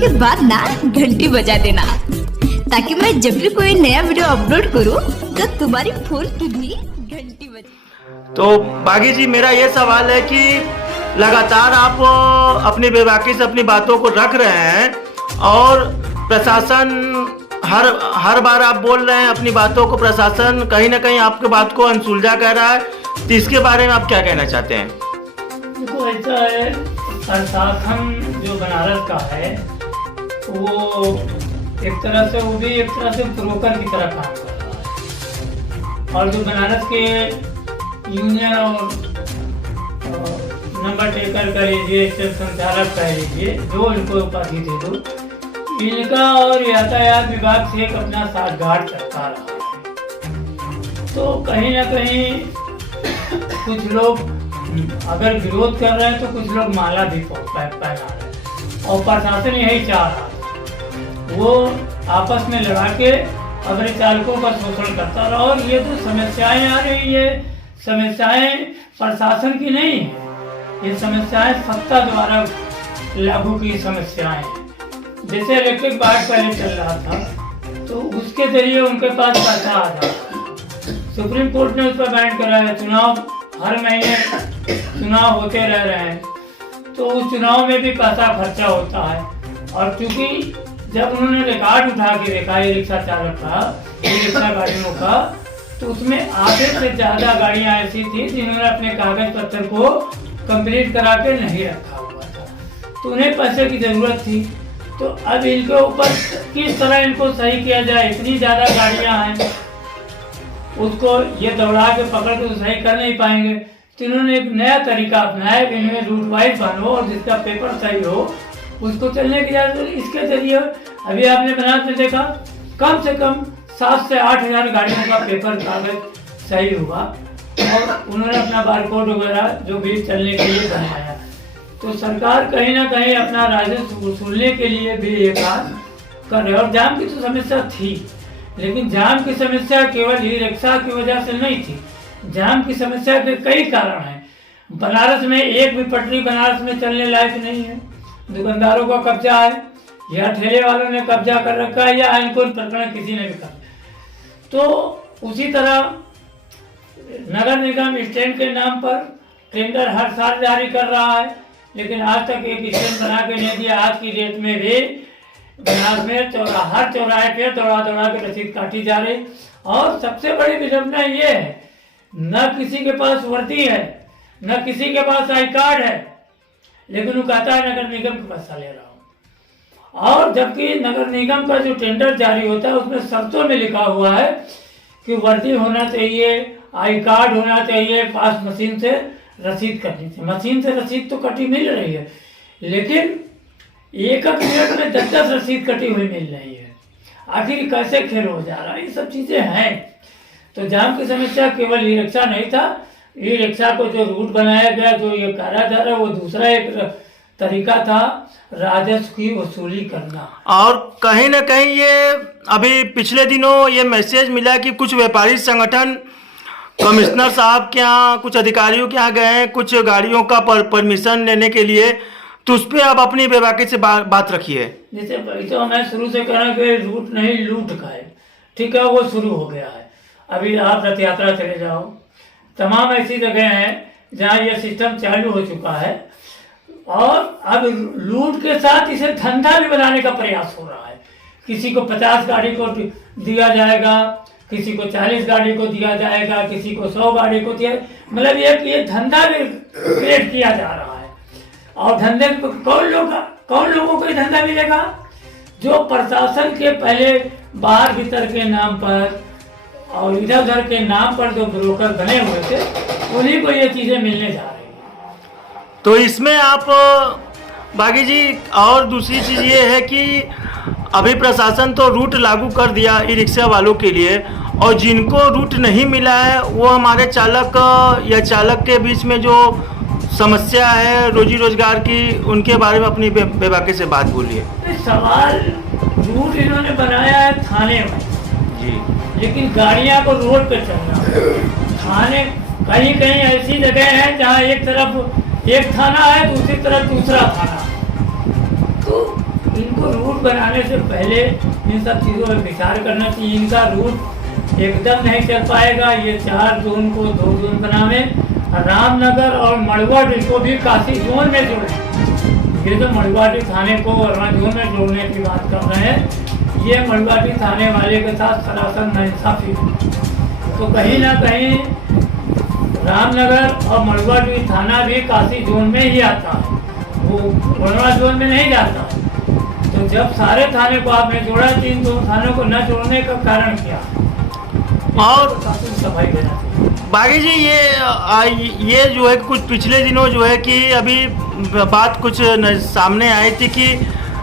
के बाद ना घंटी बजा देना, ताकि मैं जब भी कोई नया वीडियो अपलोड करूं तो तुम्हारी फोन की भी घंटी बजे। तो बागी जी, मेरा ये सवाल है कि लगातार आप अपनी बेबाकी से अपनी बातों को रख रहे हैं और प्रशासन हर बार आप बोल रहे हैं अपनी बातों को, प्रशासन कहीं ना कहीं आपके बात को अनसुलझा कह रहा है, तो इसके बारे में आप क्या कहना चाहते हैं? देखो, ऐसा है, प्रशासन जो बनारस का है वो एक तरह से ब्रोकर की तरह काम कर रहा है, और जो बनारस के यूनियन और नंबर टेकर कह लीजिए, स्टेट संचालक कह लीजिए, जो इनको उपाधि दे दो, इनका और यातायात विभाग से एक अपना साठगांठ चलता रहा है। तो कहीं ना कहीं कुछ लोग अगर विरोध कर रहे हैं तो कुछ लोग माला भी पहना रहे हैं, और प्रशासन यही चाह रहा है, वो आपस में लड़ा के अपने चालकों का शोषण करता रहा। और ये जो समस्याएं आ रही है, समस्याएं प्रशासन की नहीं है, ये समस्याएं सत्ता द्वारा लागू की समस्याएं हैं। जैसे इलेक्ट्रिक बार्ड पहले चल रहा था तो उसके जरिए उनके पास पैसा आ जाता, सुप्रीम कोर्ट ने उस पर बैन कराया। चुनाव हर महीने चुनाव होते रह रहे हैं, तो उस चुनाव में भी पैसा खर्चा होता है। और चूंकि जब उन्होंने रिकॉर्ड उठा के देखा ये रिक्शा चालक का, ये रिक्शा गाड़ियों का, तो उसमें आधे से ज्यादा गाड़ियां ऐसी थी जिन्होंने अपने कागज पत्र को कंप्लीट करा के नहीं रखा हुआ था, तो उन्हें पैसे की जरूरत थी। तो अब इनके ऊपर किस तरह इनको सही किया जाए, इतनी ज्यादा गाड़ियां हैं, उसको ये दौड़ा के पकड़ के तो सही कर नहीं पाएंगे। तो इन्होंने एक नया तरीका अपनाया कि इन्हें रूट वाइज बनो और जिसका पेपर सही हो उसको चलने की इजाजत। इसके जरिए अभी आपने बनारस में देखा, कम से कम 7 से 8 हजार गाड़ियों का पेपर कागज सही हुआ, और उन्होंने अपना बारकोड वगैरह जो भी चलने के लिए बनाया। तो सरकार कहीं ना कहीं अपना राजस्व वसूलने के लिए भी ये काम कर रहे। और जाम की तो समस्या थी, लेकिन जाम की समस्या केवल ई रिक्शा की वजह से नहीं थी। जाम की समस्या के कई कारण हैं। बनारस में एक भी पटरी बनारस में चलने लायक नहीं है, दुकानदारों का कब्जा है, या ठेले वालों ने कब्जा कर रखा है, या इनको प्रकरण किसी ने भी कर। तो उसी तरह नगर निगम स्टैंड के नाम पर टेंडर हर साल जारी कर रहा है, लेकिन आज तक एक स्टैंड बना के नहीं दिया। आज की डेट में भी बनारस में हर चौराहे पे दौड़ा के रसीद काटी जा रही। और सबसे बड़ी विडंबना ये है, न किसी के पास वर्दी है, न किसी के पास आई कार्ड है, लेकिन वो कहता है नगर निगम का पैसा ले रहा हूँ। और जबकि नगर निगम का जो टेंडर जारी होता है उसमें शर्तों में लिखा हुआ है कि वर्दी होना चाहिए, आई कार्ड होना चाहिए, पास मशीन से रसीद कटनी चाहिए। मशीन से रसीद तो कटी मिल रही है, लेकिन एक मिनट में 10-10 रसीद कटी हुई मिल रही है। आखिर कैसे खेल हो जा रहा है, ये सब चीजें हैं। तो जाम की समस्या केवल ई रिक्शा नहीं था, ई रिक्शा को जो रूट बनाया गया, जो ये करा जा रहा है, वो दूसरा एक तरीका था राजस्व की वसूली करना। और कहीं ना कहीं ये अभी पिछले दिनों ये मैसेज मिला कि कुछ व्यापारी संगठन कमिश्नर साहब के यहाँ, कुछ अधिकारियों के यहाँ गए हैं कुछ गाड़ियों का परमिशन लेने के लिए, तो उस पर आप अपनी बेबाकी से बात रखिए। जैसे तो मैं शुरू से कह रहा हूँ कि रूट नहीं लूट का है, ठीक है, वो शुरू हो गया है। अभी आप रथ यात्रा चले जाओ, तमाम ऐसी जगह हैं जहाँ ये सिस्टम चालू हो चुका है, और अब लूट के साथ इसे धंधा भी बनाने का प्रयास हो रहा है। किसी को 50 गाड़ी को दिया जाएगा, किसी को 40 गाड़ी को दिया जाएगा, किसी को 100 गाड़ी को दिया, मतलब ये धंधा भी क्रिएट किया जा रहा है। और धंधे कौन लोगों को धंधा मिलेगा? जो प्रशासन के पहले बाहर भीतर के नाम पर और इधर उधर के नाम पर जो ब्रोकर बने हुए थे, उन्हीं को ये चीजें मिलने जा रही है। तो इसमें आप बागी जी, और दूसरी चीज ये है कि अभी प्रशासन तो रूट लागू कर दिया ई रिक्शा वालों के लिए, और जिनको रूट नहीं मिला है वो हमारे चालक या चालक के बीच में जो समस्या है रोजी रोजगार की, उनके बारे में अपनी बेबाकी से बात बोलिए। सवाल रूट इन्होंने बनाया है थाने में जी, लेकिन गाड़ियां को रोड पे चलना। थाने कहीं कहीं ऐसी जगह है जहाँ एक तरफ एक थाना है, दूसरी तरफ दूसरा थाना। तो इनको रूट बनाने से पहले इन सब चीज़ों पर विचार करना चाहिए। इनका रूट एकदम नहीं चल पाएगा। ये 4 जोन को 2 जोन बनावे, रामनगर और मड़ुआडीह को भी काशी जोन में जोड़े। ये जो मड़ुआडीह थाने को वर्मा जोन में जोड़ने की बात कर रहे हैं, ये मड़ुआडीह थाने वाले के साथ सरासर नाइंसाफी है। तो कहीं ना कहीं रामनगर और मड़ुआडीह थाना भी काशी जोन में ही आता है, वो वर्मा जोन में नहीं जाता है। तो जब सारे थाने को आपने जोड़ा, 3 थानों को न जोड़ने का कारण क्या? और काफी सफाई देना चाहिए। बागी जी, ये जो है कुछ पिछले दिनों जो है कि अभी बात कुछ सामने आई थी कि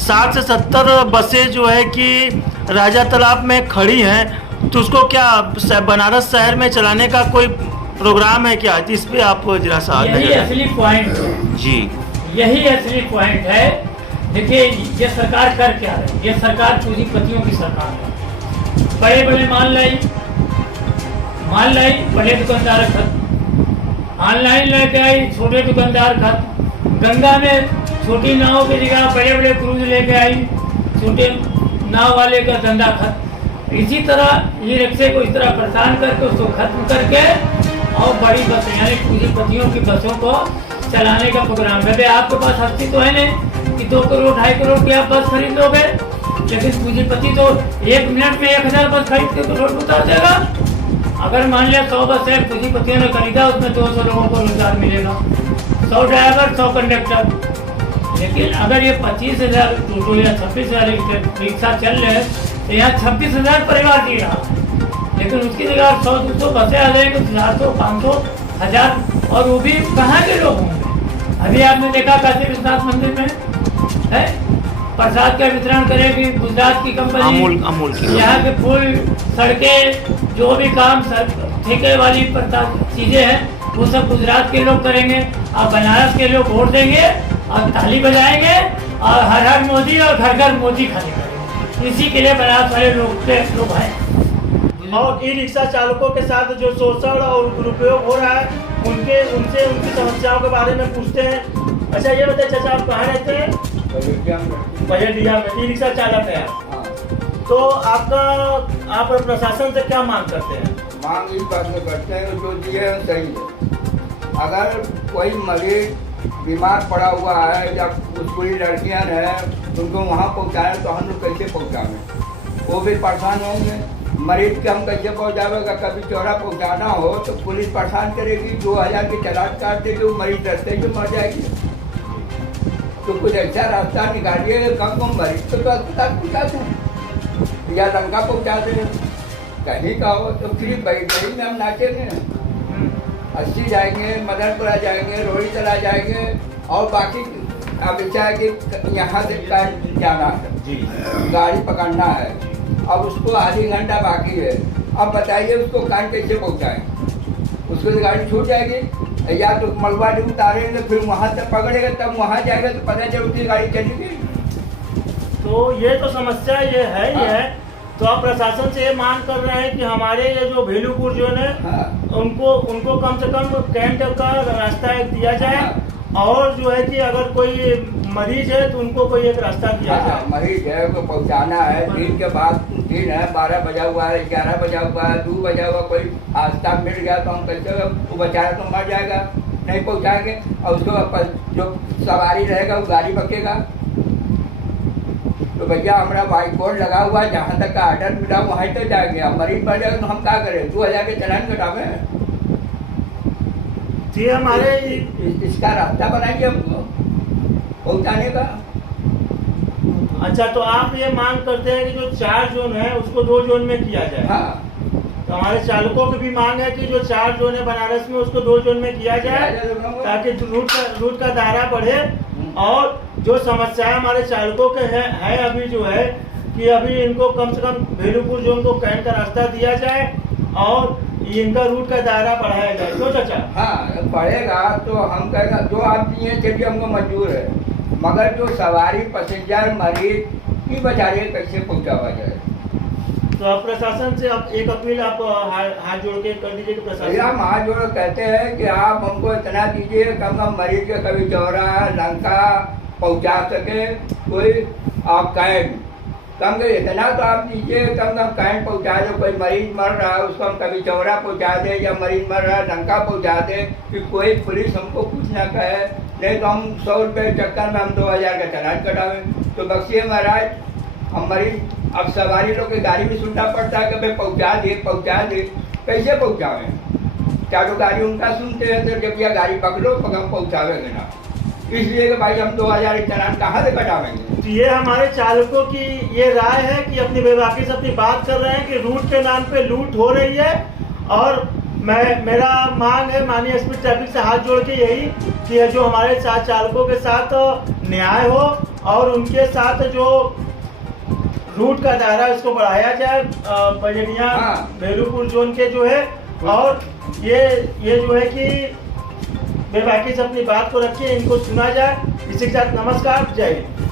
60 से 70 बसें जो है कि राजा तालाब में खड़ी हैं, तो उसको क्या बनारस शहर में चलाने का कोई प्रोग्राम है क्या? इस पे आप जरा सा यही असली पॉइंट है जी, यही असली पॉइंट है। देखिए, ये सरकार कर क्या रही है? ये सरकार पूंजीपतियों की सरकार है। बड़े बड़े माल लाई, बड़े दुकानदार खत्म, ऑनलाइन लेके आई, छोटे दुकानदार खत्म, गंगा में छोटी नाव की जगह बड़े बड़े क्रूज लेके आई, छोटे नाव वाले का धंधा खत्म। इसी तरह ये रिक्शे को इस तरह परेशान करके उसको खत्म करके और बड़ी बसें यानी पूंजीपतियों की बसों को चलाने का प्रोग्राम है। आपके पास हस्ती तो है नहीं कि 2 करोड़ 2.5 करोड़ की आप बस खरीद लोगे, लेकिन पूंजीपति तो 1 मिनट में 1000 बस खरीद के रोड उतार देगा। अगर मान लिया 100 बस है, पूंजीपतियों ने खरीदा, उसमें 200 लोगों को रोजगार मिलेगा, 100 ड्राइवर 100 कंडक्टर। लेकिन अगर ये 25,000 टोटो या 26,000 रिक्शा चल रहे हैं, तो यहाँ 26,000 परिवार जी रहा है। लेकिन उसकी जगह 100-200 बसें आ जाएंगे, 400, 500, 1000, और वो भी कहाँ के लोग होंगे? अभी आपने देखा काशी विश्वनाथ मंदिर में है प्रसाद का वितरण करेगी गुजरात की कंपनी, अमूल की। यहाँ के पुल, सड़कें, जो भी काम ठेके वाली चीजें हैं, वो सब गुजरात के लोग करेंगे। और बनारस के लोग वोट देंगे और ताली बजाएंगे और हर हर मोदी और घर घर मोदी खाली करेंगे। इसी के लिए बनारस वाले लोग हैं। और ई रिक्शा चालकों के साथ जो शोषण और दुरुपयोग हो रहा है, उनसे उनकी समस्याओं के बारे में पूछते हैं। अच्छा, ये बताइए चाचा, आप कहाँ रहते हैं? बजटिया में ई रिक्शा चालक है आप। तो आप प्रशासन से क्या मांग करते हैं? मांग इस बात में करते हैं जो दिए हैं सही है। अगर कोई मरीज बीमार पड़ा हुआ है या स्कूली लड़कियां हैं, उनको वहाँ पहुँचाएं, तो हम लोग कैसे पहुँचाएं? वो भी परेशान होंगे। मरीज के हम कैसे पहुँचावेगा? कभी चौरा पहुँचाना हो तो पुलिस परेशान करेगी, 2000 की तलाश काट देगी, वो मरीज रास्ते में मर जाएगी। तो कुछ ऐसा रास्ता निकालिए, कम मरीज तो अस्पताल पहुँचा दें या लंका पहुँचा दें, कहीं का हो तो फिर बैठे में हम नाचेंगे। 80 जाएंगे, मदनपुरा जाएंगे, रोही तला जाएंगे, और बाकी अब इच्छा है कि यहाँ से जाना है, गाड़ी पकड़ना है, अब उसको आधी घंटा बाकी है। अब बताइए उसको कान कैसे पहुँचाएं? उसको तो गाड़ी छूट जाएगी, या तो मलबाड़ी उतारेंगे, फिर वहाँ से पकड़ेगा, तब वहाँ जाएगा तो पता चल उसकी गाड़ी चलेगी। तो ये तो समस्या ये है ही है। तो आप प्रशासन से ये मांग कर रहे हैं कि हमारे ये जो भेलूपुर जो है उनको कम से कम कैंट का रास्ता एक दिया जाए, और जो है कि अगर कोई मरीज है तो उनको कोई एक रास्ता दिया जाए। मरीज है उसको पहुँचाना है, दिन के बाद दिन है, 12 बजा हुआ है, 11 बजा हुआ है, 2 बजा हुआ, कोई रास्ता मिल गया तो हम कैसे, वो बेचारा तो मर जाएगा, नहीं पहुँचाएंगे। और उसको जो सवारी रहेगा वो गाड़ी बकेगा। तो भैया हमारा वाइट बोर्ड लगा हुआ है, जहाँ तक का ऑर्डर मिला वहीं तो जाएंगे। अब मरीज बढ़ जाएगा तो हम क्या करें? 2000 के चलान कटावे जी, हमारे इसका रास्ता बनाएंगे हमको पहुँचाने का। अच्छा, तो आप ये मांग करते हैं कि जो 4 जोन है उसको 2 जोन में किया जाए। हाँ, तो हमारे चालकों की भी मांग है कि जो 4 जोन है बनारस में उसको 2 जोन में किया जाए, ताकि रूट का दायरा बढ़े। और जो समस्याएं हमारे चालकों के है अभी जो है कि अभी इनको कम से कम भेलूपुर जोन को कैंट का रास्ता दिया जाए और इनका रूट का दायरा बढ़ाया जाए। क्यों चाचा? हाँ, बढ़ेगा तो हम कहेगा जो आप दिए चलिए हमको मंजूर है, मगर जो सवारी पैसेंजर मरीज की बेचारे कैसे पहुँचावा जाए? तो आप प्रशासन से आप एक अपील आप हाथ जोड़ के कर दीजिए कि प्रशासन। हम हाथ जोड़ कहते हैं कि आप हमको इतना दीजिए, कम मरीज के कभी चौरा, लंका पहुंचा सके कोई आप कैंट कम से इतना तो आप दीजिए, कम कैंट पहुंचा दे। कोई मरीज मर रहा है उसको हम कभी चौरा पहुंचा दे, या मरीज मर रहा है डंका पहुंचा दे, कि कोई पुलिस हमको कुछ ना कहे। नहीं तो हम 100 रुपये चक्कर में हम 2000 का चालान कटावें। तो बख्शिए महाराज, हम मरीज अब सवारी लोग की गाड़ी में सुनना पड़ता है कि भाई पहुंचा दे, कैसे पहुंचावें? क्या तो गाड़ी उनका सुनते हैं, तो जब यह गाड़ी पकड़ो तो हम पहुंचावेंगे ना, इसलिए कि भाई हम 2000 चालान कहाँ से कटावेंगे। तो ये हमारे चालकों की ये राय है कि अपनी बेबाकी से अपनी बात कर रहे हैं कि रूट के नाम पे लूट हो रही है। और मेरा मांग है माननीय एसपी ट्रैफिक से हाथ जोड़ के यही कि जो हमारे साथ चालकों के साथ न्याय हो और उनके साथ जो रूट का दायरा इसको बढ़ाया जाए, बजरिया बेलूपुर जोन के जो है, और ये जो है कि बेबाकी से अपनी बात को रखिए, इनको सुना जाए। इसी के साथ नमस्कार, जय हिंद।